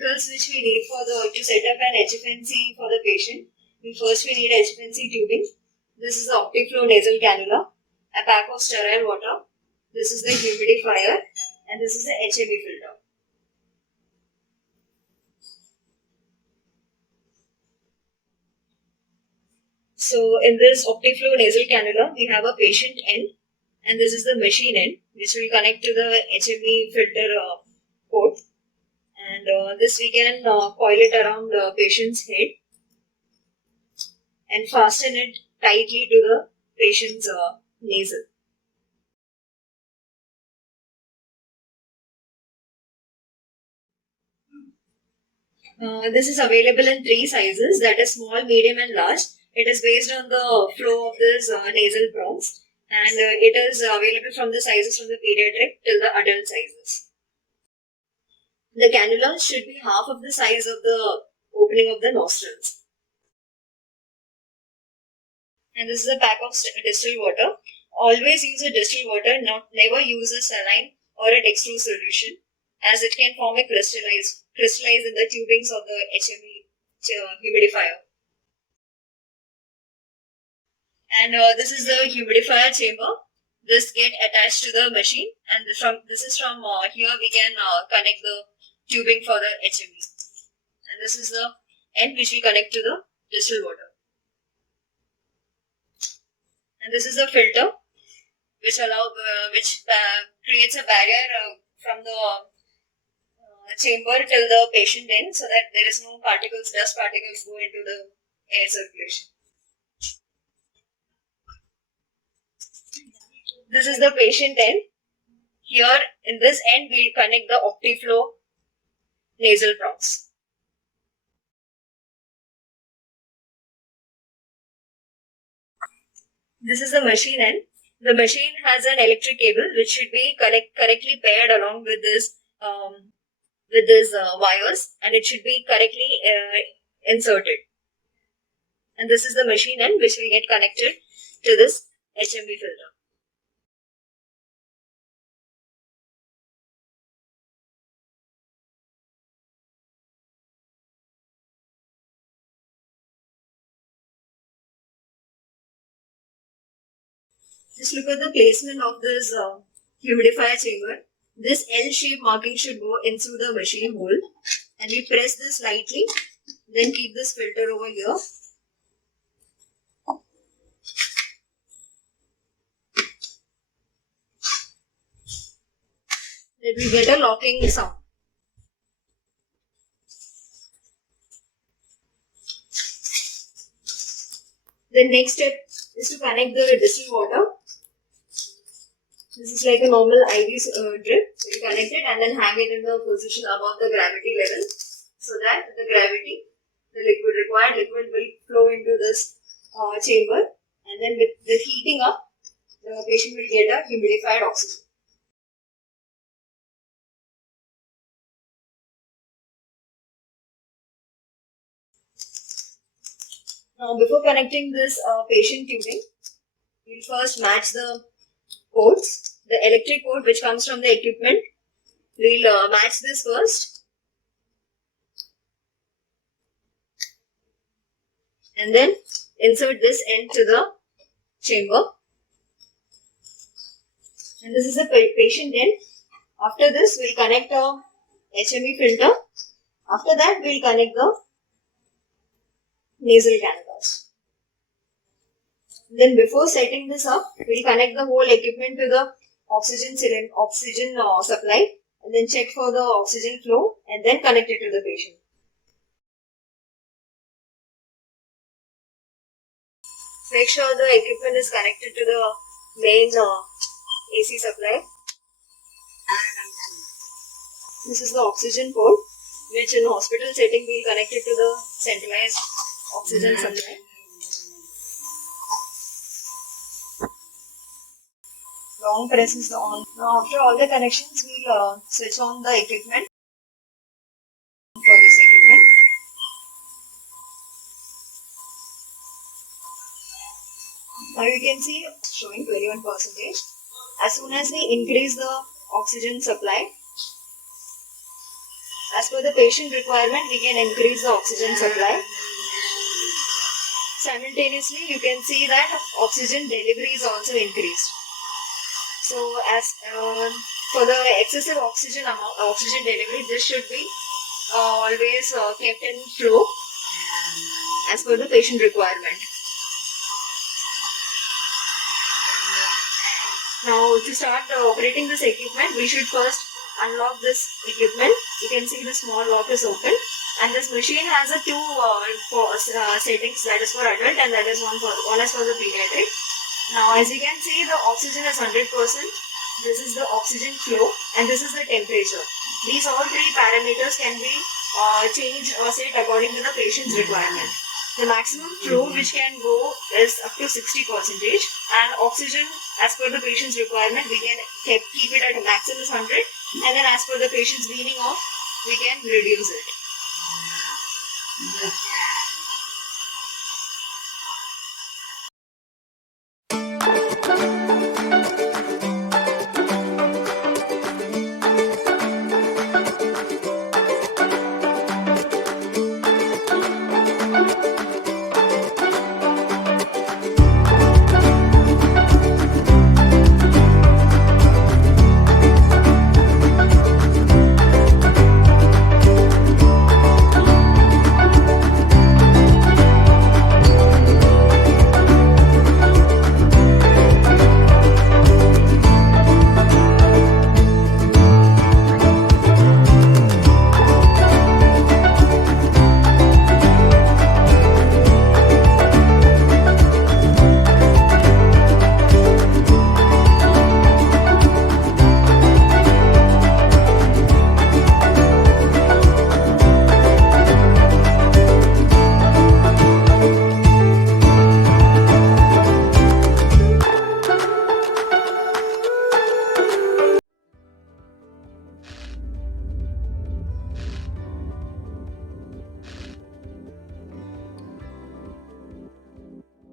articles which we need to set up an Hfnc for the patient. First we need Hfnc tubing. This is the optiflow nasal cannula, a pack of sterile water. This is the humidifier, and this is the HME filter. So in this optiflow nasal cannula, we have a patient end, and this is the machine end, which will connect to the HME filter port. And this we can coil it around the patient's head and fasten it tightly to the patient's nasal. This is available in 3 sizes, that is small, medium and large. It is based on the flow of this nasal bronchs, and it is available from the sizes from the pediatric till the adult sizes. The cannula should be half of the size of the opening of the nostrils. And this is a pack of distilled water. Always use a distilled water, never use a saline or a dextrose solution, as it can form a crystallize in the tubings of the HME humidifier. And this is the humidifier chamber. This gets attached to the machine, and this is from here we can connect the tubing for the HME. And this is the end which we connect to the distilled water. And this is a filter which creates a barrier from the chamber till the patient end, so that there is no dust particles go into the air circulation. This is the patient end. Here in this end we will connect the optiflow nasal bronchs. This is the machine end. The machine has an electric cable which should be correctly paired along with this wires, and it should be correctly inserted. And this is the machine end which will get connected to this HME filter. Just look at the placement of this humidifier chamber. This L-shaped marking should go into the machine hole, and we press this lightly, then keep this filter over here. Then we get a locking sound. The next step is to connect the distilled water. This is like a normal IV drip. So you connect it and then hang it in the position above the gravity level, so that the required liquid will flow into this chamber, and then with the heating up, the patient will get a humidified oxygen. Now, before connecting this patient tubing, we'll first match the ports. The electric port which comes from the equipment, we'll match this first, and then insert this end to the chamber. And this is the patient end. After this, we'll connect a HME filter. After that, we'll connect the nasal cannulas. Then before setting this up, we'll connect the whole equipment to the oxygen supply, and then check for the oxygen flow, and then connect it to the patient. Make sure the equipment is connected to the main AC supply. This is the oxygen port, which in hospital setting we will connect it to the centralized oxygen supply. Long press is on. Now after all the connections, we will switch on the equipment for this equipment. Now you can see showing 21%. As soon as we increase the oxygen supply, as per the patient requirement, we can increase the oxygen supply. Simultaneously, you can see that oxygen delivery is also increased. So, as for the excessive oxygen delivery, this should be always kept in flow as per the patient requirement. Now, to start operating this equipment, we should first unlock this equipment. You can see the small lock is open, and this machine has a two settings, that is for adult and that is one is for the pediatric. Now, as you can see, the oxygen is 100%. This is the oxygen flow, and this is the temperature. These all three parameters can be changed or set according to the patient's requirement. The maximum flow which can go is up to 60%, and oxygen as per the patient's requirement we can keep it at a maximum 100, and then as per the patient's weaning off we can reduce it.